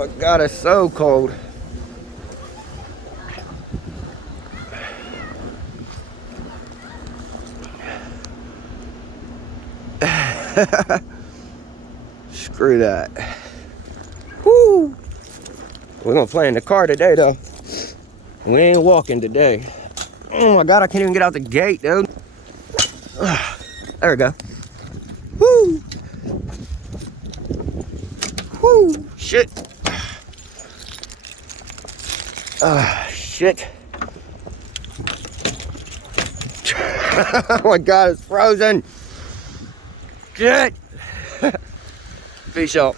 my God, it's so cold. Screw that. Woo! We're gonna play in the car today, though. We ain't walking today. Oh my God, I can't even get out the gate, dude. There we go. Woo! Woo! Shit. Shit. Oh my God, it's frozen. Shit. Peace out.